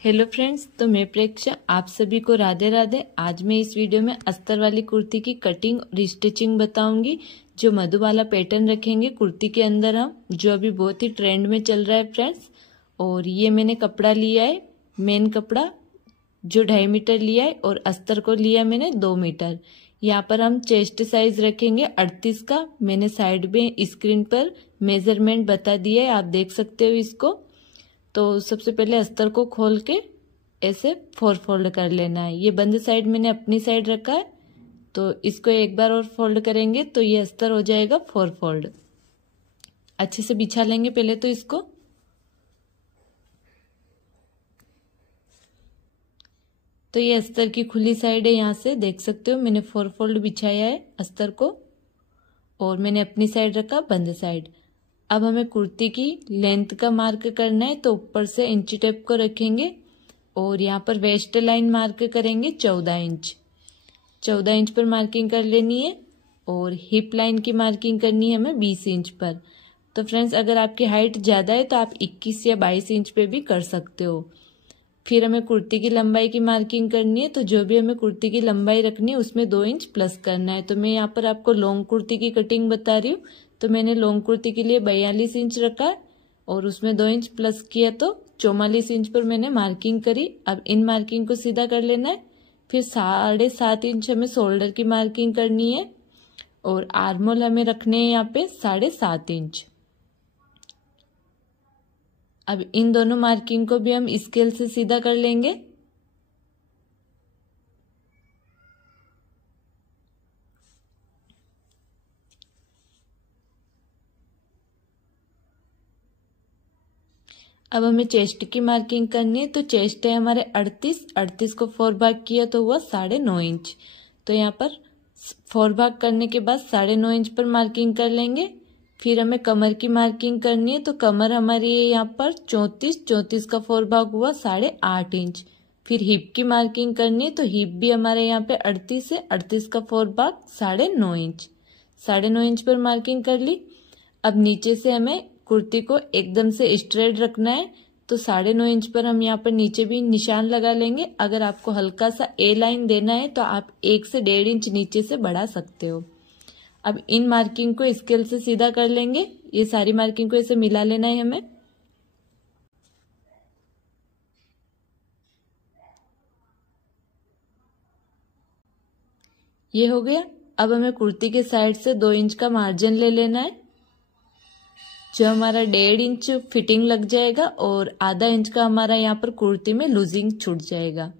Hello friends, तो मैं प्रेक्षा आप सभी को राधे राधे। आज मैं इस वीडियो में अस्तर वाली कुर्ती की कटिंग और स्टिचिंग बताऊंगी। जो मधुबाला पैटर्न रखेंगे कुर्ती के अंदर हम, जो अभी बहुत ही ट्रेंड में चल रहा है फ्रेंड्स। और ये मैंने कपड़ा लिया है, मेन कपड़ा जो 2.5 मीटर लिया है और अस्तर को लिया मैंने 2 मीटर। यहाँ पर हम चेस्ट साइज रखेंगे 38 का। मैंने साइड में स्क्रीन पर मेजरमेंट बता दिया है, आप देख सकते हो इसको। तो सबसे पहले अस्तर को खोल के ऐसे 4 फोल्ड कर लेना है। ये बंद साइड मैंने अपनी साइड रखा है, तो इसको एक बार और फोल्ड करेंगे तो ये अस्तर हो जाएगा 4 फोल्ड। अच्छे से बिछा लेंगे पहले तो इसको। तो ये अस्तर की खुली साइड है, यहाँ से देख सकते हो मैंने 4 फोल्ड बिछाया है अस्तर को, और मैंने अपनी साइड रखा बंद साइड। अब हमें कुर्ती की लेंथ का मार्क करना है, तो ऊपर से इंची टेप को रखेंगे और यहाँ पर वेस्ट लाइन मार्क करेंगे 14 इंच। 14 इंच पर मार्किंग कर लेनी है। और हिप लाइन की मार्किंग करनी है हमें 20 इंच पर। तो फ्रेंड्स, अगर आपकी हाइट ज़्यादा है तो आप 21 या 22 इंच पे भी कर सकते हो। फिर हमें कुर्ती की लंबाई की मार्किंग करनी है, तो जो भी हमें कुर्ती की लंबाई रखनी है उसमें 2 इंच प्लस करना है। तो मैं यहाँ पर आपको लॉन्ग कुर्ती की कटिंग बता रही हूँ, तो मैंने लॉन्ग कुर्ती के लिए 42 इंच रखा है और उसमें 2 इंच प्लस किया, तो 44 इंच पर मैंने मार्किंग करी। अब इन मार्किंग को सीधा कर लेना है। फिर 7.5 इंच हमें शोल्डर की मार्किंग करनी है और आर्मोल हमें रखने हैं यहाँ पे 7.5 इंच। अब इन दोनों मार्किंग को भी हम स्केल से सीधा कर लेंगे। अब हमें चेस्ट की मार्किंग करनी है, तो चेस्ट है हमारे 38 को 4 भाग किया तो हुआ 9.5 इंच। तो यहाँ पर 4 भाग करने के बाद 9.5 इंच पर मार्किंग कर लेंगे। फिर हमें कमर की मार्किंग करनी है, तो कमर हमारी है यहाँ पर 34 का 4 भाग हुआ 8.5 इंच। फिर हिप की मार्किंग करनी है, तो हिप भी हमारे यहाँ पे 38 है, 38 का 4 भाग 9.5 इंच। 9.5 इंच पर मार्किंग कर ली। अब नीचे से हमें कुर्ती को एकदम से स्ट्रेट रखना है, तो 9.5 इंच पर हम यहाँ पर नीचे भी निशान लगा लेंगे। अगर आपको हल्का सा ए लाइन देना है तो आप 1 से 1.5 इंच नीचे से बढ़ा सकते हो। अब इन मार्किंग को स्केल से सीधा कर लेंगे। ये सारी मार्किंग को ऐसे मिला लेना है हमें। ये हो गया। अब हमें कुर्ती के साइड से 2 इंच का मार्जिन ले लेना है, जो हमारा 1.5 इंच फिटिंग लग जाएगा और आधा इंच का हमारा यहाँ पर कुर्ती में लूजिंग छूट जाएगा।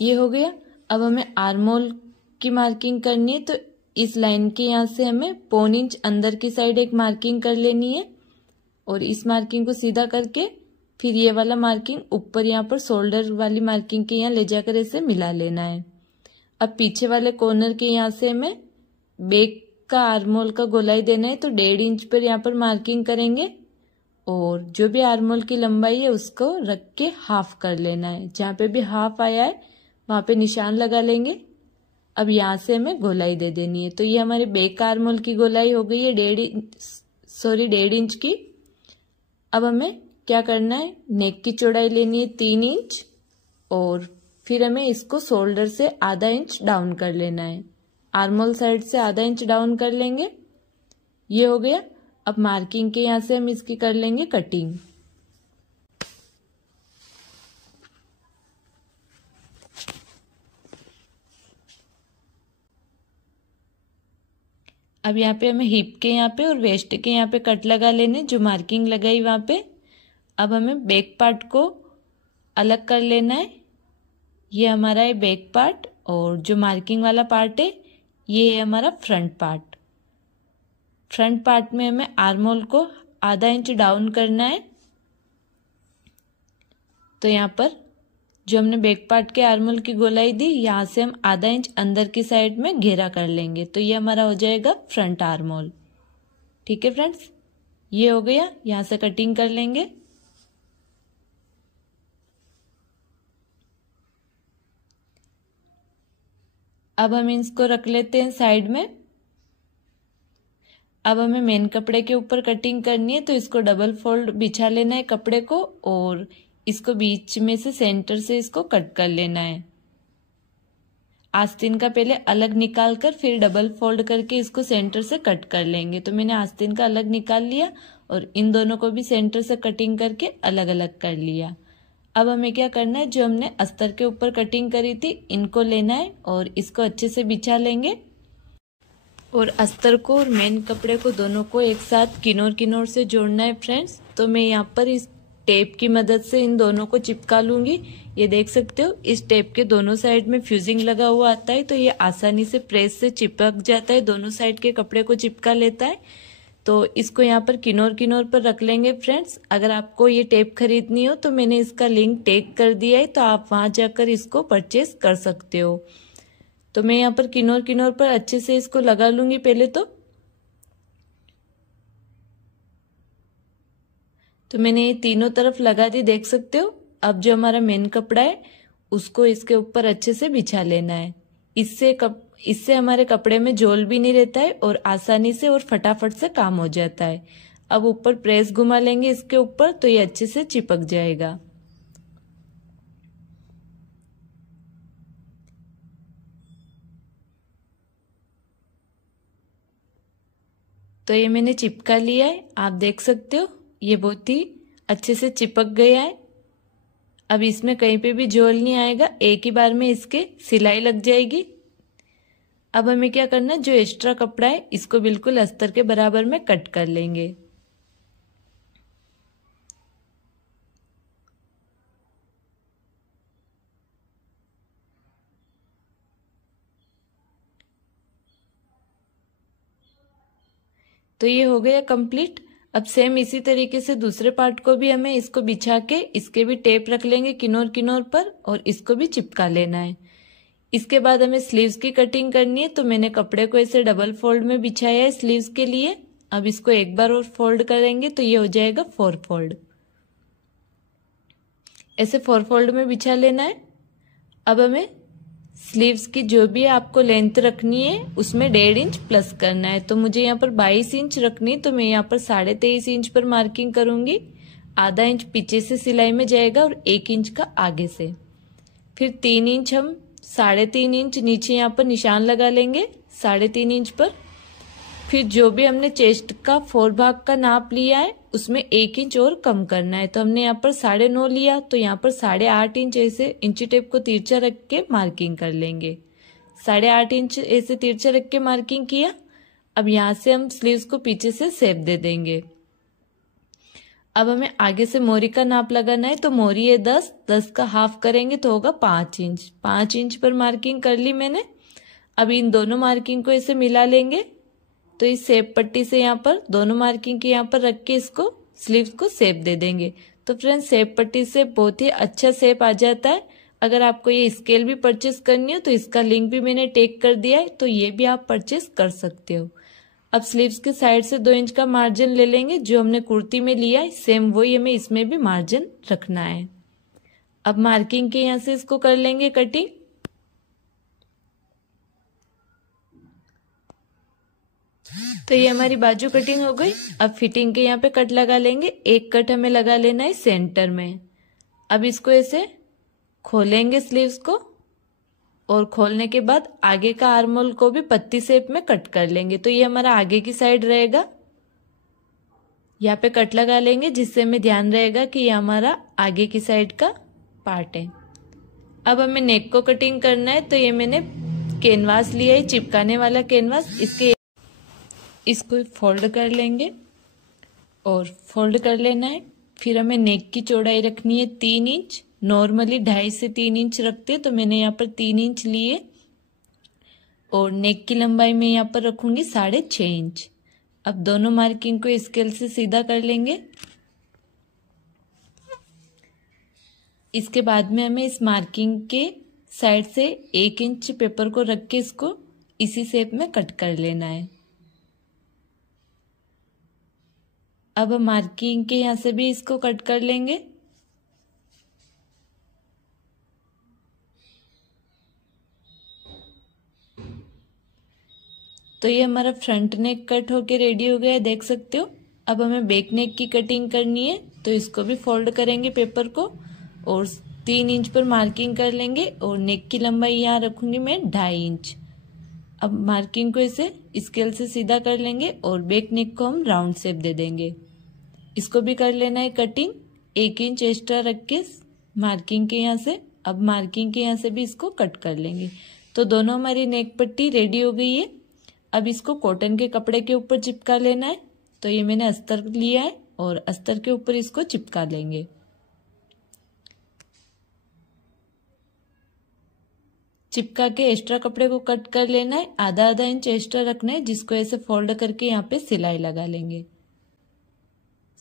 ये हो गया। अब हमें आर्मोल की मार्किंग करनी है, तो इस लाइन के यहाँ से हमें 1.25 इंच अंदर की साइड एक मार्किंग कर लेनी है और इस मार्किंग को सीधा करके फिर ये वाला मार्किंग ऊपर यहाँ पर शोल्डर वाली मार्किंग के यहाँ ले जाकर ऐसे मिला लेना है। अब पीछे वाले कॉर्नर के यहाँ से हमें बैक का आर्मोल का गोलाई देना है, तो 1.5 इंच पर यहाँ पर मार्किंग करेंगे और जो भी आर्मोल की लंबाई है उसको रख के हाफ कर लेना है। जहाँ पे भी हाफ आया है वहां पे निशान लगा लेंगे। अब यहाँ से हमें गोलाई दे देनी है, तो ये हमारे बैक आर्मोल की गोलाई हो गई है 1.5 इंच की। अब हमें क्या करना है, नेक की चौड़ाई लेनी है 3 इंच और फिर हमें इसको शोल्डर से आधा इंच डाउन कर लेना है। आर्मोल साइड से आधा इंच डाउन कर लेंगे। ये हो गया। अब मार्किंग के यहाँ से हम इसकी कर लेंगे कटिंग। अब यहाँ पे हमें हिप के यहाँ पे और वेस्ट के यहाँ पे कट लगा लेने, जो मार्किंग लगाई वहां पे। अब हमें बैक पार्ट को अलग कर लेना है। ये हमारा है बैक पार्ट और जो मार्किंग वाला पार्ट है ये है हमारा फ्रंट पार्ट। फ्रंट पार्ट में हमें आर्मोल को आधा इंच डाउन करना है। तो यहाँ पर जो हमने बैक पार्ट के आर्मोल की गोलाई दी, यहाँ से हम आधा इंच अंदर की साइड में घेरा कर लेंगे, तो ये हमारा हो जाएगा फ्रंट आर्मोल। ठीक है फ्रेंड्स, ये हो गया। यहाँ से कटिंग कर लेंगे। अब हम इसको रख लेते हैं साइड में। अब हमें मेन कपड़े के ऊपर कटिंग करनी है, तो इसको डबल फोल्ड बिछा लेना है कपड़े को और इसको बीच में से सेंटर से इसको कट कर लेना है। आस्तीन का पहले अलग निकाल कर फिर डबल फोल्ड करके इसको सेंटर से कट कर लेंगे। तो मैंने आस्तीन का अलग निकाल लिया और इन दोनों को भी सेंटर से कटिंग करके अलग अलग कर लिया। अब हमें क्या करना है, जो हमने अस्तर के ऊपर कटिंग करी थी इनको लेना है और इसको अच्छे से बिछा लेंगे और अस्तर को और मेन कपड़े को दोनों को एक साथ किनोर किनोर से जोड़ना है फ्रेंड्स। तो मैं यहाँ पर इस टेप की मदद से इन दोनों को चिपका लूंगी। ये देख सकते हो इस टेप के दोनों साइड में फ्यूजिंग लगा हुआ आता है, तो ये आसानी से प्रेस से चिपक जाता है, दोनों साइड के कपड़े को चिपका लेता है। तो इसको यहाँ पर किनोर किनोर पर रख लेंगे फ्रेंड्स। अगर आपको ये टेप खरीदनी हो तो मैंने इसका लिंक टैग कर दिया है, तो आप वहां जाकर इसको परचेस कर सकते हो। तो मैं यहाँ पर किनोर किनोर पर अच्छे से इसको लगा लूंगी पहले तो मैंने ये तीनों तरफ लगा दी, देख सकते हो। अब जो हमारा मेन कपड़ा है उसको इसके ऊपर अच्छे से बिछा लेना है। इससे हमारे कपड़े में झोल भी नहीं रहता है और आसानी से और फटाफट से काम हो जाता है। अब ऊपर प्रेस घुमा लेंगे इसके ऊपर, तो ये अच्छे से चिपक जाएगा। तो ये मैंने चिपका लिया है, आप देख सकते हो ये बहुत ही अच्छे से चिपक गया है। अब इसमें कहीं पे भी झोल नहीं आएगा, एक ही बार में इसके सिलाई लग जाएगी। अब हमें क्या करना है, जो एक्स्ट्रा कपड़ा है इसको बिल्कुल अस्तर के बराबर में कट कर लेंगे। तो ये हो गया कंप्लीट। अब सेम इसी तरीके से दूसरे पार्ट को भी हमें इसको बिछा के इसके भी टेप रख लेंगे किनोर किनोर पर और इसको भी चिपका लेना है। इसके बाद हमें स्लीव्स की कटिंग करनी है, तो मैंने कपड़े को ऐसे डबल फोल्ड में बिछाया है स्लीव्स के लिए। अब इसको एक बार और फोल्ड करेंगे तो ये हो जाएगा 4 फोल्ड। ऐसे 4 फोल्ड में बिछा लेना है। अब हमें स्लीव्स की जो भी आपको लेंथ रखनी है उसमें 1.5 इंच प्लस करना है। तो मुझे यहाँ पर 22 इंच रखनी है, तो मैं यहाँ पर 23.5 इंच पर मार्किंग करूंगी। आधा इंच पीछे से सिलाई में जाएगा और 1 इंच का आगे से। फिर 3 इंच हम 3.5 इंच नीचे यहाँ पर निशान लगा लेंगे 3.5 इंच पर। फिर जो भी हमने चेस्ट का 4 भाग का नाप लिया है उसमें 1 इंच और कम करना है। तो हमने यहाँ पर 9.5 लिया, तो यहाँ पर 8.5 इंच ऐसे इंची टेप को तिरछा रख के मार्किंग कर लेंगे। 8.5 इंच ऐसे तिरछा रख के मार्किंग किया। अब यहाँ से हम स्लीव्स को पीछे से शेप दे देंगे। अब हमें आगे से मोरी का नाप लगाना है, तो मोरी है 10 का हाफ करेंगे तो होगा 5 इंच। 5 इंच पर मार्किंग कर ली मैंने। अब इन दोनों मार्किंग को ऐसे मिला लेंगे, तो इस शेप पट्टी से यहाँ पर दोनों मार्किंग के यहाँ पर रख के इसको स्लीव्स को शेप दे देंगे। तो फ्रेंड्स शेप पट्टी से बहुत ही अच्छा शेप आ जाता है। अगर आपको ये स्केल भी परचेस करनी हो तो इसका लिंक भी मैंने टैग कर दिया है, तो ये भी आप परचेस कर सकते हो। अब स्लीव्स के साइड से 2 इंच का मार्जिन ले लेंगे, जो हमने कुर्ती में लिया है सेम वही हमें इसमें भी मार्जिन रखना है। अब मार्किंग के यहाँ से इसको कर लेंगे कटिंग। तो ये हमारी बाजू कटिंग हो गई। अब फिटिंग के यहाँ पे कट लगा लेंगे। एक कट हमें लगा लेना है सेंटर में। अब इसको ऐसे खोलेंगे स्लीव्स को, और खोलने के बाद आगे का आर्म होल को भी पत्ती शेप में कट कर लेंगे। तो ये हमारा आगे की साइड रहेगा। यहाँ पे कट लगा लेंगे, जिससे हमें ध्यान रहेगा कि ये हमारा आगे की साइड का पार्ट है। अब हमें नेक को कटिंग करना है, तो ये मैंने कैनवास लिया है, चिपकाने वाला कैनवास। इसको फोल्ड कर लेंगे और फोल्ड कर लेना है। फिर हमें नेक की चौड़ाई रखनी है 3 इंच। नॉर्मली 2.5 से 3 इंच रखते हैं, तो मैंने यहाँ पर 3 इंच लिए। और नेक की लंबाई में यहाँ पर रखूंगी 6.5 इंच। अब दोनों मार्किंग को स्केल से सीधा कर लेंगे। इसके बाद में हमें इस मार्किंग के साइड से 1 इंच पेपर को रख के इसको इसी शेप में कट कर लेना है। अब मार्किंग के यहाँ से भी इसको कट कर लेंगे। तो तो ये हमारा फ्रंट नेक कट होके रेडी हो गया है, देख सकते हो। अब हमें बैक नेक की कटिंग करनी है, तो इसको भी फोल्ड करेंगे पेपर को और 3 इंच पर मार्किंग कर लेंगे और नेक की लंबाई यहाँ रखूंगी मैं 2.5 इंच। अब मार्किंग को ऐसे स्केल से सीधा कर लेंगे और बैक नेक को हम राउंड शेप दे देंगे। इसको भी कर लेना है कटिंग, 1 इंच एक्स्ट्रा रख के मार्किंग के यहाँ से। अब मार्किंग के यहाँ से भी इसको कट कर लेंगे। तो दोनों हमारी नेक पट्टी रेडी हो गई है। अब इसको कॉटन के कपड़े के ऊपर चिपका लेना है। तो ये मैंने अस्तर लिया है और अस्तर के ऊपर इसको चिपका लेंगे। चिपका के एक्स्ट्रा कपड़े को कट कर लेना है, आधा इंच एक्स्ट्रा रखना है, जिसको ऐसे फोल्ड करके यहाँ पे सिलाई लगा लेंगे।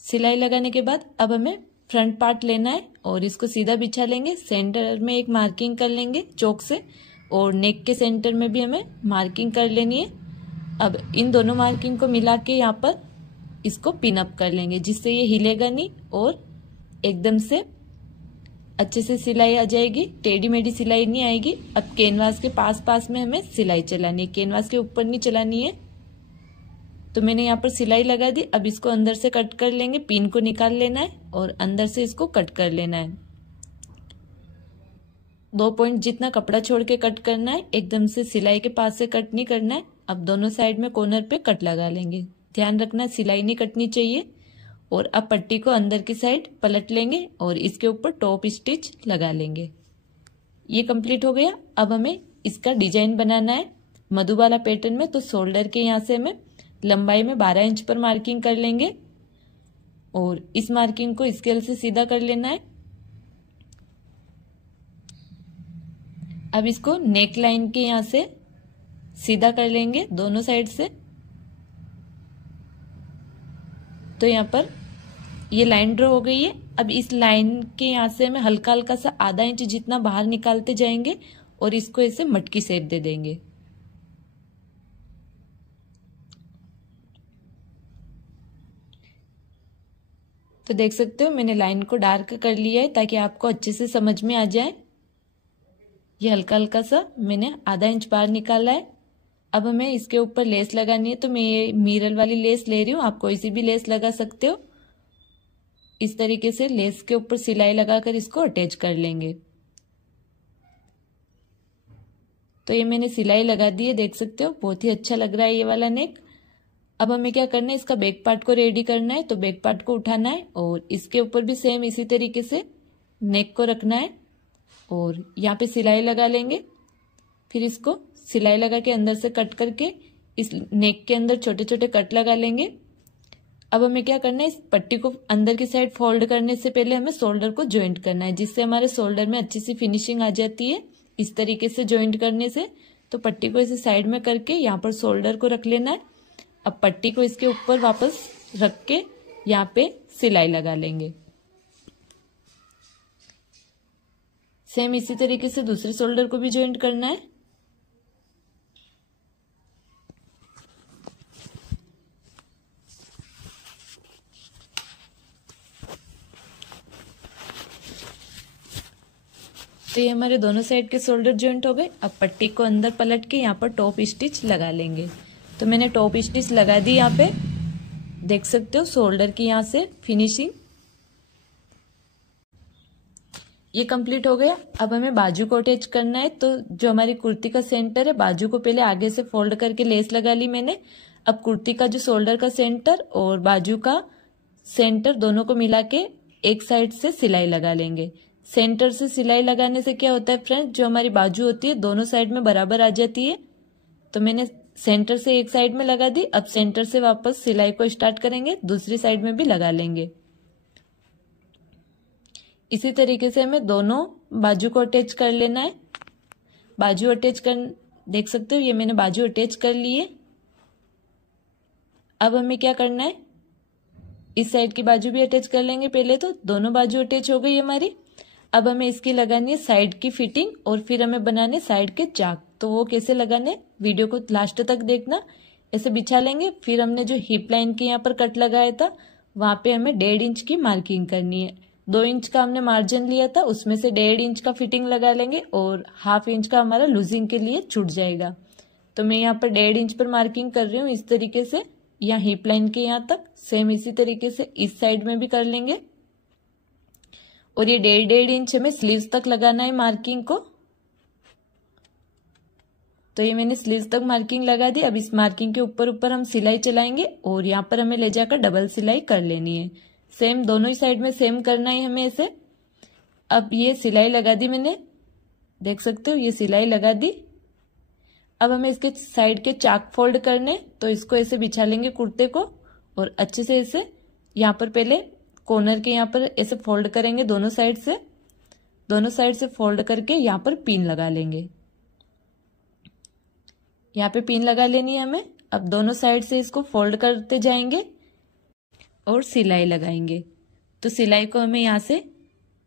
सिलाई लगाने के बाद अब हमें फ्रंट पार्ट लेना है और इसको सीधा बिछा लेंगे। सेंटर में एक मार्किंग कर लेंगे चौक से और नेक के सेंटर में भी हमें मार्किंग कर लेनी है। अब इन दोनों मार्किंग को मिला के यहाँ पर इसको पिन अप कर लेंगे, जिससे ये हिलेगा नहीं और एकदम से अच्छे से सिलाई आ जाएगी, टेढ़ी मेढ़ी सिलाई नहीं आएगी। अब कैनवास के पास में हमें सिलाई चलानी है, कैनवास के ऊपर नहीं चलानी है। तो मैंने यहाँ पर सिलाई लगा दी। अब इसको अंदर से कट कर लेंगे, पिन को निकाल लेना है और अंदर से इसको कट कर लेना है। 2 पॉइंट जितना कपड़ा छोड़ के कट करना है, एकदम से सिलाई के पास से कट नहीं करना है। अब दोनों साइड में कॉर्नर पे कट लगा लेंगे, ध्यान रखना सिलाई नहीं कटनी चाहिए। और अब पट्टी को अंदर की साइड पलट लेंगे और इसके ऊपर टॉप स्टिच लगा लेंगे। ये कंप्लीट हो गया। अब हमें इसका डिजाइन बनाना है मधुबाला पैटर्न में। तो शोल्डर के यहाँ से हमें लंबाई में 12 इंच पर मार्किंग कर लेंगे और इस मार्किंग को स्केल से सीधा कर लेना है। अब इसको नेक लाइन के यहाँ से सीधा कर लेंगे दोनों साइड से। तो यहाँ पर ये लाइन ड्रॉ हो गई है। अब इस लाइन के यहाँ से हमें हल्का हल्का सा आधा इंच जितना बाहर निकालते जाएंगे और इसको ऐसे मटकी शेप दे देंगे। तो देख सकते हो मैंने लाइन को डार्क कर लिया है ताकि आपको अच्छे से समझ में आ जाए। ये हल्का हल्का सा मैंने आधा इंच बाहर निकाला है। अब हमें इसके ऊपर लेस लगानी है। तो मैं ये मिरर वाली लेस ले रही हूँ, आप कोई सी भी लेस लगा सकते हो। इस तरीके से लेस के ऊपर सिलाई लगाकर इसको अटैच कर लेंगे। तो ये मैंने सिलाई लगा दी है, देख सकते हो बहुत ही अच्छा लग रहा है ये वाला नेक। अब हमें क्या करना है, इसका बैक पार्ट को रेडी करना है। तो बैक पार्ट को उठाना है और इसके ऊपर भी सेम इसी तरीके से नेक को रखना है और यहाँ पे सिलाई लगा लेंगे। फिर इसको सिलाई लगा के अंदर से कट करके इस नेक के अंदर छोटे छोटे कट लगा लेंगे। अब हमें क्या करना है, इस पट्टी को अंदर की साइड फोल्ड करने से पहले हमें शोल्डर को ज्वाइंट करना है, जिससे हमारे शोल्डर में अच्छी सी फिनिशिंग आ जाती है। इस तरीके से ज्वाइंट करने से तो पट्टी को इसे साइड में करके यहाँ पर शोल्डर को रख लेना है। अब पट्टी को इसके ऊपर वापस रख के यहाँ पे सिलाई लगा लेंगे। सेम इसी तरीके से दूसरे शोल्डर को भी ज्वाइंट करना है। तो ये हमारे दोनों साइड के शोल्डर ज्वाइंट हो गए। अब पट्टी को अंदर पलट के यहाँ पर टॉप स्टिच लगा लेंगे। तो मैंने टॉप स्टिच लगा दी, यहाँ पे देख सकते हो शोल्डर की यहाँ से फिनिशिंग। ये कंप्लीट हो गया। अब हमें बाजू को अटैच करना है। तो जो हमारी कुर्ती का सेंटर है, बाजू को पहले आगे से फोल्ड करके लेस लगा ली मैंने। अब कुर्ती का जो शोल्डर का सेंटर और बाजू का सेंटर दोनों को मिला के एक साइड से सिलाई लगा लेंगे। सेंटर से सिलाई लगाने से क्या होता है फ्रेंड्स, जो हमारी बाजू होती है दोनों साइड में बराबर आ जाती है। तो मैंने सेंटर से एक साइड में लगा दी। अब सेंटर से वापस सिलाई को स्टार्ट करेंगे, दूसरी साइड में भी लगा लेंगे। इसी तरीके से हमें दोनों बाजू को अटैच कर लेना है। बाजू अटैच कर देख सकते हो, ये मैंने बाजू अटैच कर ली है। अब हमें क्या करना है, इस साइड की बाजू भी अटैच कर लेंगे। पहले तो दोनों बाजू अटैच हो गई हमारी। अब हमें इसकी लगानी है साइड की फिटिंग और फिर हमें बनाने साइड के चाक। तो वो कैसे लगाने, वीडियो को लास्ट तक देखना। ऐसे बिछा लेंगे। फिर हमने जो हिप लाइन के यहाँ पर कट लगाया था वहां पे हमें 1.5 इंच की मार्किंग करनी है। 2 इंच का हमने मार्जिन लिया था, उसमें से 1.5 इंच का फिटिंग लगा लेंगे और 1/2 इंच का हमारा लूजिंग के लिए छूट जाएगा। तो मैं यहाँ पर 1.5 इंच पर मार्किंग कर रही हूँ इस तरीके से, यहाँ हिप लाइन के यहाँ तक। सेम इसी तरीके से इस साइड में भी कर लेंगे। और ये 1.5 इंच हमें स्लीव्स तक लगाना है मार्किंग को। तो ये मैंने स्लीव्स तक मार्किंग लगा दी। अब इस मार्किंग के ऊपर ऊपर हम सिलाई चलाएंगे और यहाँ पर हमें ले जाकर डबल सिलाई कर लेनी है। सेम दोनों ही साइड में सेम करना है हमें ऐसे। अब ये सिलाई लगा दी मैंने, देख सकते हो ये सिलाई लगा दी। अब हमें इसके साइड के चाक फोल्ड करने, तो इसको ऐसे बिछा लेंगे कुर्ते को और अच्छे से ऐसे यहाँ पर पहले कॉर्नर के यहाँ पर ऐसे फोल्ड करेंगे दोनों साइड से फोल्ड करके यहाँ पर पिन लगा लेंगे। यहाँ पे पिन लगा लेनी है हमें। अब दोनों साइड से इसको फोल्ड करते जाएंगे और सिलाई लगाएंगे। तो सिलाई को हमें यहाँ से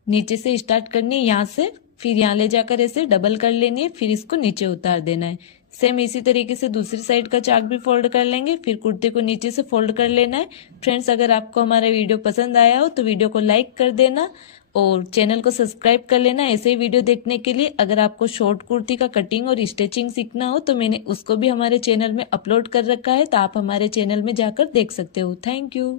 नीचे से स्टार्ट करनी है, यहाँ से फिर यहाँ ले जाकर ऐसे डबल कर लेनी है, फिर इसको नीचे उतार देना है। सेम इसी तरीके से दूसरी साइड का चाक भी फोल्ड कर लेंगे, फिर कुर्ते को नीचे से फोल्ड कर लेना है। फ्रेंड्स, अगर आपको हमारा वीडियो पसंद आया हो तो वीडियो को लाइक कर देना और चैनल को सब्सक्राइब कर लेना ऐसे ही वीडियो देखने के लिए। अगर आपको शॉर्ट कुर्ती का कटिंग और स्टिचिंग सीखना हो तो मैंने उसको भी हमारे चैनल में अपलोड कर रखा है, तो आप हमारे चैनल में जाकर देख सकते हो। Thank you.